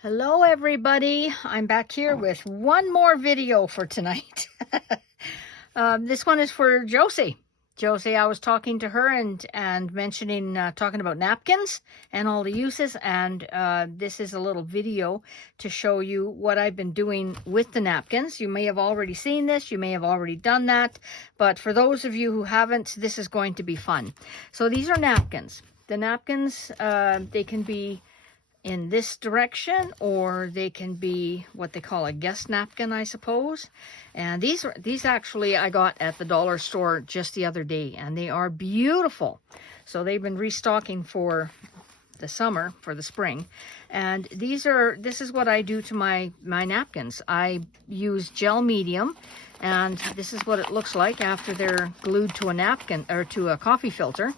Hello everybody, I'm back here with one more video for tonight. This one is for Josie. Josie, I was talking to her and mentioning, talking about napkins and all the uses, and this is a little video to show you what I've been doing with the napkins. You may have already seen this, you may have already done that, but for those of you who haven't, this is going to be fun. So these are napkins. The napkins, they can be in this direction, or they can be what they call a guest napkin, I suppose. And these actually I got at the dollar store just the other day, and they are beautiful. So they've been restocking for the summer, for the spring. And this is what I do to my napkins. I use gel medium, and this is what it looks like after they're glued to a napkin or to a coffee filter.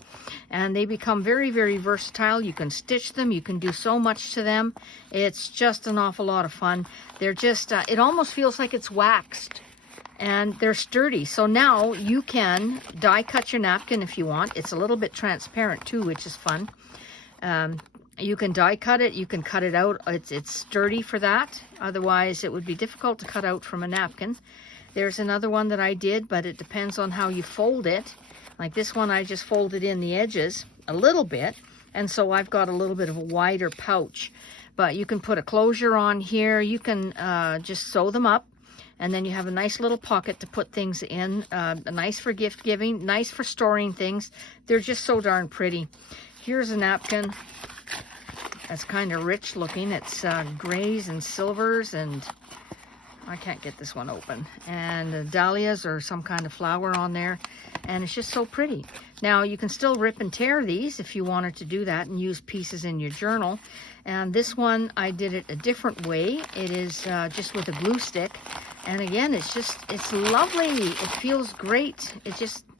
And they become very, very versatile. You can stitch them, you can do so much to them. It's just an awful lot of fun. They're just, it almost feels like it's waxed, and they're sturdy. So now you can die cut your napkin if you want. It's a little bit transparent too, which is fun. You can die cut it, you can cut it out. It's sturdy for that. Otherwise it would be difficult to cut out from a napkin. There's another one that I did, but it depends on how you fold it. Like this one, I just folded in the edges a little bit, and so I've got a little bit of a wider pouch. But you can put a closure on here. You can just sew them up, and then you have a nice little pocket to put things in. Nice for gift giving, nice for storing things. They're just so darn pretty. Here's a napkin that's kind of rich looking. It's grays and silvers, and I can't get this one open, and dahlias or some kind of flower on there, and it's just so pretty. Now you can still rip and tear these if you wanted to do that and use pieces in your journal. And this one, I did it a different way. It is just with a glue stick, and again, it's lovely. It feels great.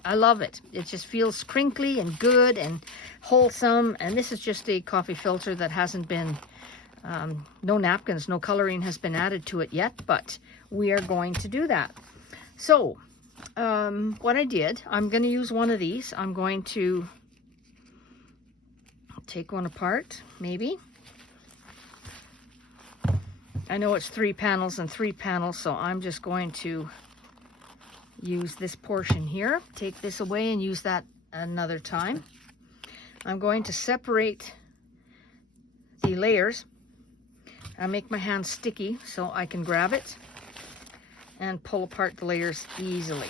I love it. It just feels crinkly and good and wholesome. And this is just a coffee filter that hasn't been no napkins, no coloring has been added to it yet, but we are going to do that. So what I did, I'm going to use one of these. I'm going to take one apart, maybe. I know it's 3 panels and 3 panels, so I'm just going to use this portion here, take this away and use that another time. I'm going to separate the layers. I make my hand sticky so I can grab it and pull apart the layers easily.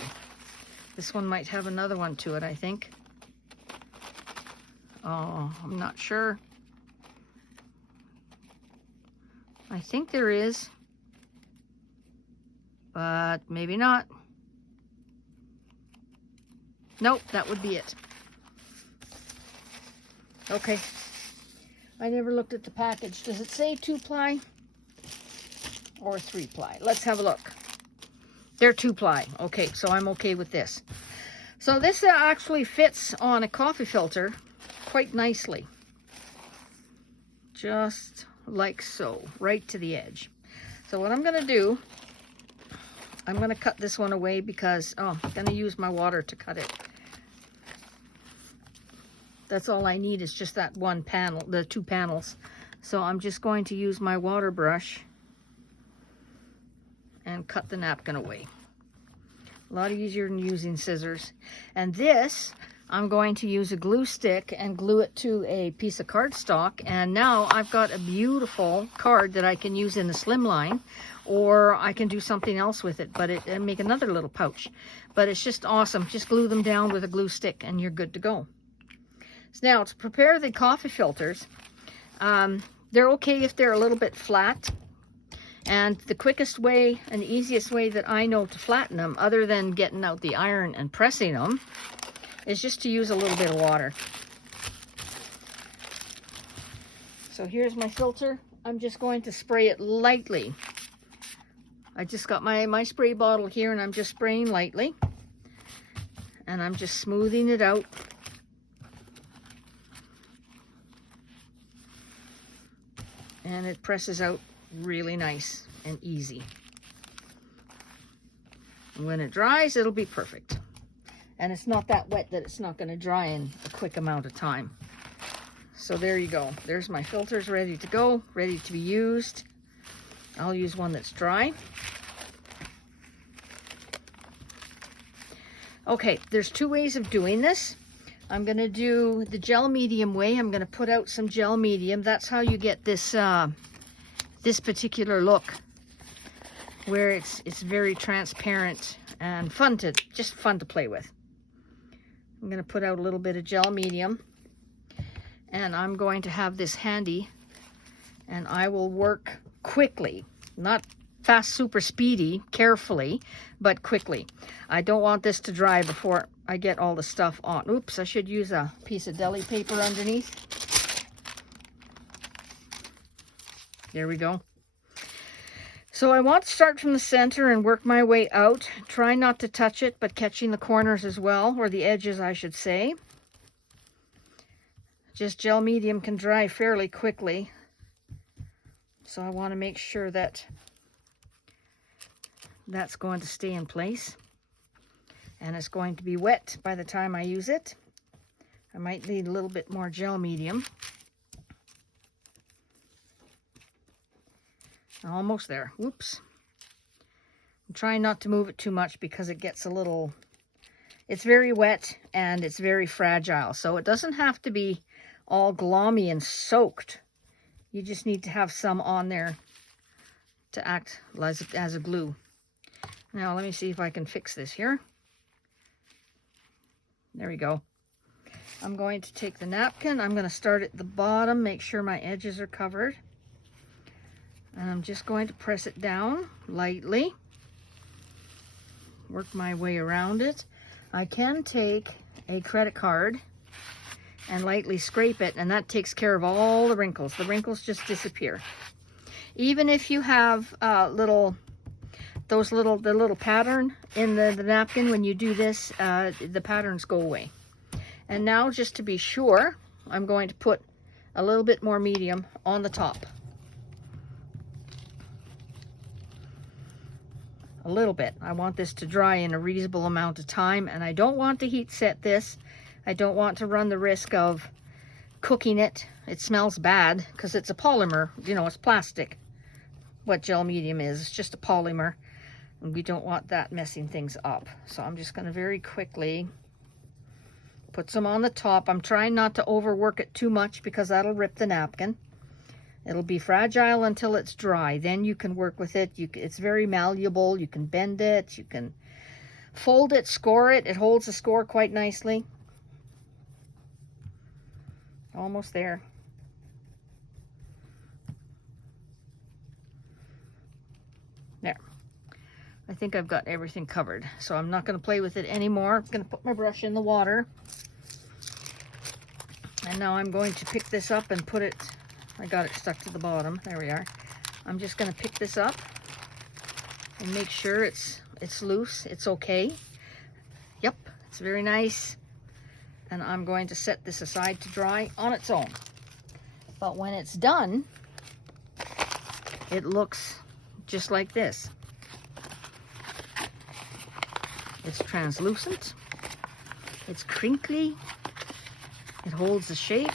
This one might have another one to it, I think. Oh, I'm not sure. I think there is, but maybe not. Nope, that would be it. Okay. I never looked at the package. Does it say 2-ply or 3-ply? Let's have a look. They're 2-ply. Okay, so I'm okay with this. So this actually fits on a coffee filter quite nicely. Just like so, right to the edge. So what I'm going to do, I'm going to cut this one away because, I'm going to use my water to cut it. That's all I need is just that one panel, the 2 panels. So I'm just going to use my water brush and cut the napkin away. A lot easier than using scissors. And this, I'm going to use a glue stick and glue it to a piece of cardstock. And now I've got a beautiful card that I can use in the slimline, or I can do something else with it, but and make another little pouch. But it's just awesome. Just glue them down with a glue stick and you're good to go. So now to prepare the coffee filters, they're okay if they're a little bit flat. And the quickest way and easiest way that I know to flatten them, other than getting out the iron and pressing them, is just to use a little bit of water. So here's my filter. I'm just going to spray it lightly. I just got my spray bottle here, and I'm just spraying lightly. And I'm just smoothing it out. And it presses out really nice and easy. And when it dries, it'll be perfect. And it's not that wet that it's not going to dry in a quick amount of time. So there you go. There's my filters ready to go, ready to be used. I'll use one that's dry. Okay, there's two ways of doing this. I'm going to do the gel medium way. I'm going to put out some gel medium. That's how you get this this particular look, where it's very transparent and just fun to play with. I'm going to put out a little bit of gel medium, and I'm going to have this handy, and I will work quickly, not fast, super speedy, carefully, but quickly. I don't want this to dry before I get all the stuff on. Oops, I should use a piece of deli paper underneath. There we go. So I want to start from the center and work my way out. Try not to touch it, but catching the corners as well, or the edges, I should say. Just gel medium can dry fairly quickly. So I want to make sure that that's going to stay in place. And it's going to be wet by the time I use it. I might need a little bit more gel medium. Almost there. Whoops. I'm trying not to move it too much because it gets a little... It's very wet and it's very fragile. So it doesn't have to be all glommy and soaked. You just need to have some on there to act as a glue. Now let me see if I can fix this here. There we go. I'm going to take the napkin. I'm going to start at the bottom, make sure my edges are covered. And I'm just going to press it down lightly. Work my way around it. I can take a credit card and lightly scrape it, and that takes care of all the wrinkles. The wrinkles just disappear. Even if you have the little pattern in the napkin, when you do this, the patterns go away. And now, just to be sure, I'm going to put a little bit more medium on the top. A little bit. I want this to dry in a reasonable amount of time, and I don't want to heat set this. I don't want to run the risk of cooking it. It smells bad because it's a polymer. You know, it's plastic. What gel medium is, it's just a polymer. And we don't want that messing things up. So I'm just going to very quickly put some on the top. I'm trying not to overwork it too much because that'll rip the napkin. It'll be fragile until it's dry. Then you can work with it. It's very malleable. You can bend it. You can fold it, score it. It holds the score quite nicely. Almost there. There. I think I've got everything covered. So I'm not going to play with it anymore. I'm going to put my brush in the water. And now I'm going to pick this up and put it... I got it stuck to the bottom. There we are. I'm just going to pick this up and make sure it's loose. It's okay. Yep, it's very nice. And I'm going to set this aside to dry on its own. But when it's done, it looks just like this. It's translucent. It's crinkly. It holds the shape.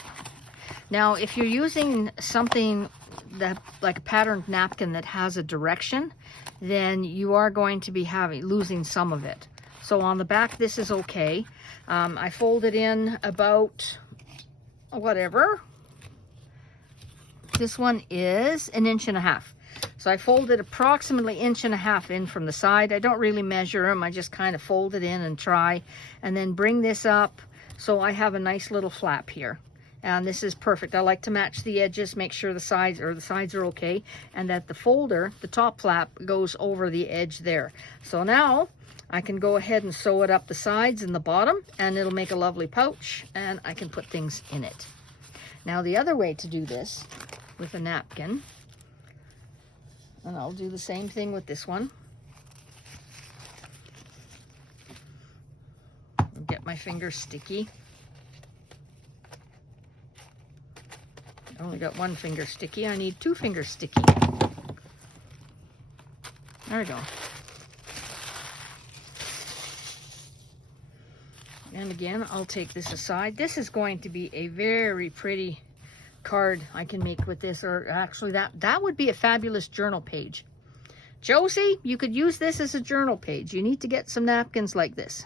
Now, if you're using something that like a patterned napkin that has a direction, then you are going to be losing some of it. So on the back, this is okay. I folded in about whatever. This one is 1.5 inches. So I folded approximately 1.5 inches in from the side. I don't really measure them. I just kind of fold it in and try, and then bring this up so I have a nice little flap here. And this is perfect. I like to match the edges, make sure the sides are okay, and that the folder, the top flap, goes over the edge there. So now I can go ahead and sew it up the sides and the bottom, and it'll make a lovely pouch, and I can put things in it. Now the other way to do this with a napkin, and I'll do the same thing with this one. Get my fingers sticky. I only got one finger sticky. I need 2 fingers sticky. There we go. And again, I'll take this aside. This is going to be a very pretty card I can make with this, or actually that would be a fabulous journal page. Josie, you could use this as a journal page. You need to get some napkins like this.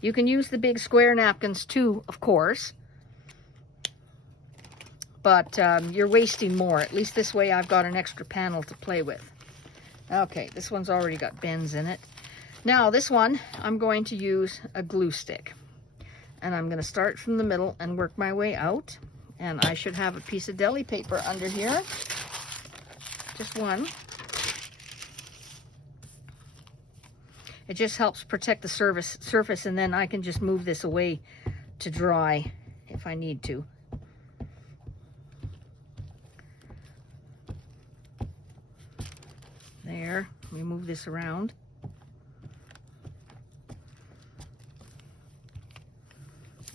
You can use the big square napkins too, of course, but you're wasting more. At least this way I've got an extra panel to play with. Okay, this one's already got bends in it. Now this one, I'm going to use a glue stick. And I'm going to start from the middle and work my way out. And I should have a piece of deli paper under here. Just one. It just helps protect the surface, and then I can just move this away to dry if I need to. There, let me move this around.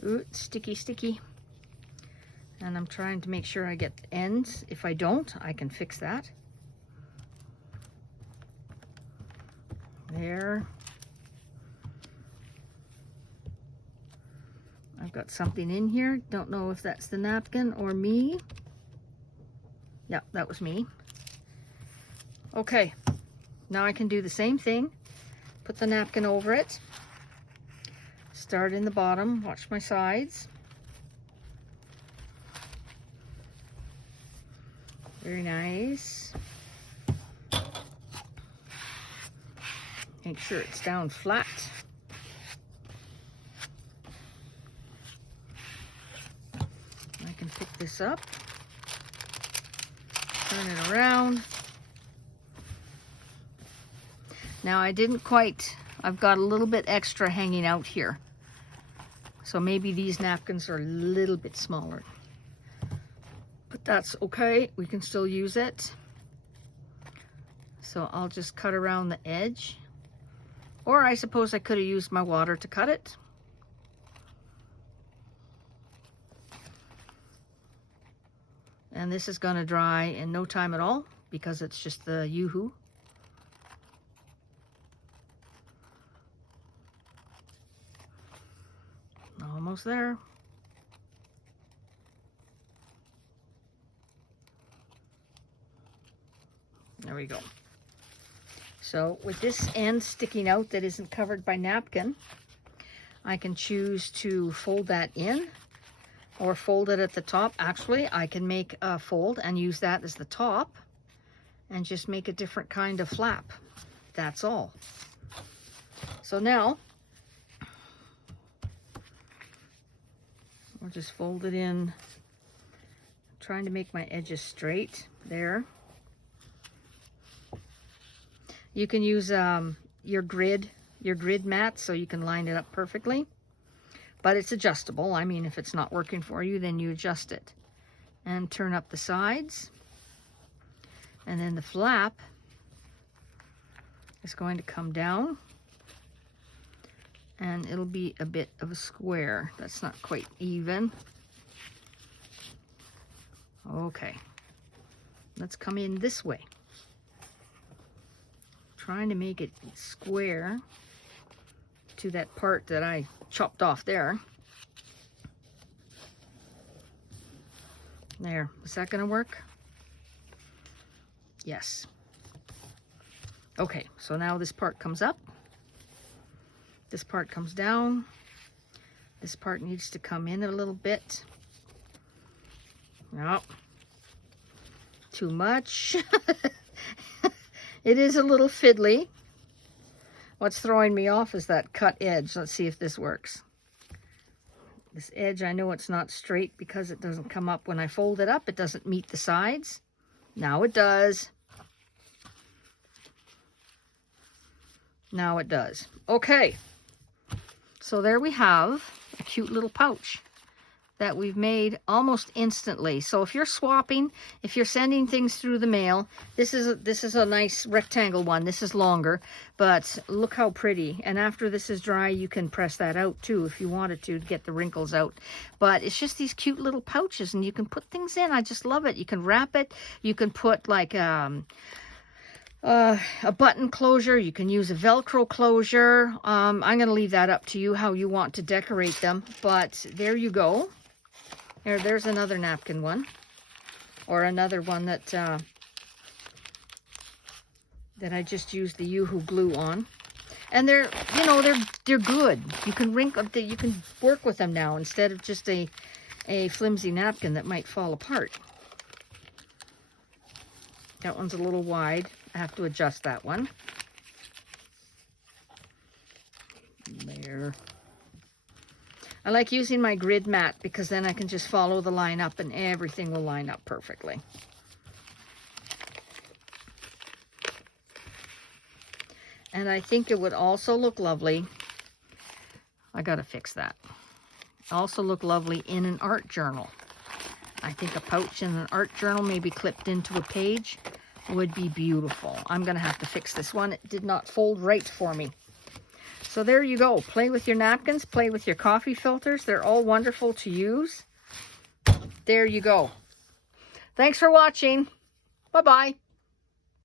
Ooh, it's sticky, sticky. And I'm trying to make sure I get the ends. If I don't, I can fix that. There. I've got something in here. Don't know if that's the napkin or me. Yeah, that was me. Okay, now I can do the same thing. Put the napkin over it. Start in the bottom, watch my sides. Very nice. Make sure it's down flat. I can pick this up, turn it around. Now I've got a little bit extra hanging out here. So maybe these napkins are a little bit smaller. But that's okay, we can still use it. So I'll just cut around the edge. Or I suppose I could have used my water to cut it. And this is going to dry in no time at all because it's just the Yoo-hoo. Almost there. There we go. So with this end sticking out that isn't covered by napkin, I can choose to fold that in or fold it at the top. Actually, I can make a fold and use that as the top and just make a different kind of flap. That's all. So now we'll just fold it in, trying to make my edges straight there. You can use your grid mat so you can line it up perfectly, but it's adjustable. I mean, if it's not working for you, then you adjust it and turn up the sides. And then the flap is going to come down and it'll be a bit of a square. That's not quite even. Okay, let's come in this way. Trying to make it square to that part that I chopped off there. There, is that gonna work? Yes. Okay, so now this part comes up. This part comes down. This part needs to come in a little bit. No, too much. It is a little fiddly. What's throwing me off is that cut edge. Let's see if this works. This edge, I know it's not straight because it doesn't come up when I fold it up. It doesn't meet the sides. Now it does. Now it does. Okay. So there we have a cute little pouch that we've made almost instantly. So if you're swapping, if you're sending things through the mail, this is a nice rectangle one. This is longer, but look how pretty. And after this is dry, you can press that out too if you wanted to get the wrinkles out. But it's just these cute little pouches and you can put things in. I just love it. You can wrap it. You can put like a button closure. You can use a Velcro closure. I'm going to leave that up to you how you want to decorate them. But there you go. There's another napkin one. Or another one that that I just used the Yoo-Hoo glue on. And they're, you know, they're good. You can you can work with them now instead of just a flimsy napkin that might fall apart. That one's a little wide. I have to adjust that one. There. I like using my grid mat because then I can just follow the line up and everything will line up perfectly. And I think it would also look lovely. I gotta fix that. Also look lovely in an art journal. I think a pouch in an art journal, maybe clipped into a page, would be beautiful. I'm gonna have to fix this one. It did not fold right for me. So there you go. Play with your napkins, play with your coffee filters. They're all wonderful to use. There you go. Thanks for watching. Bye-bye.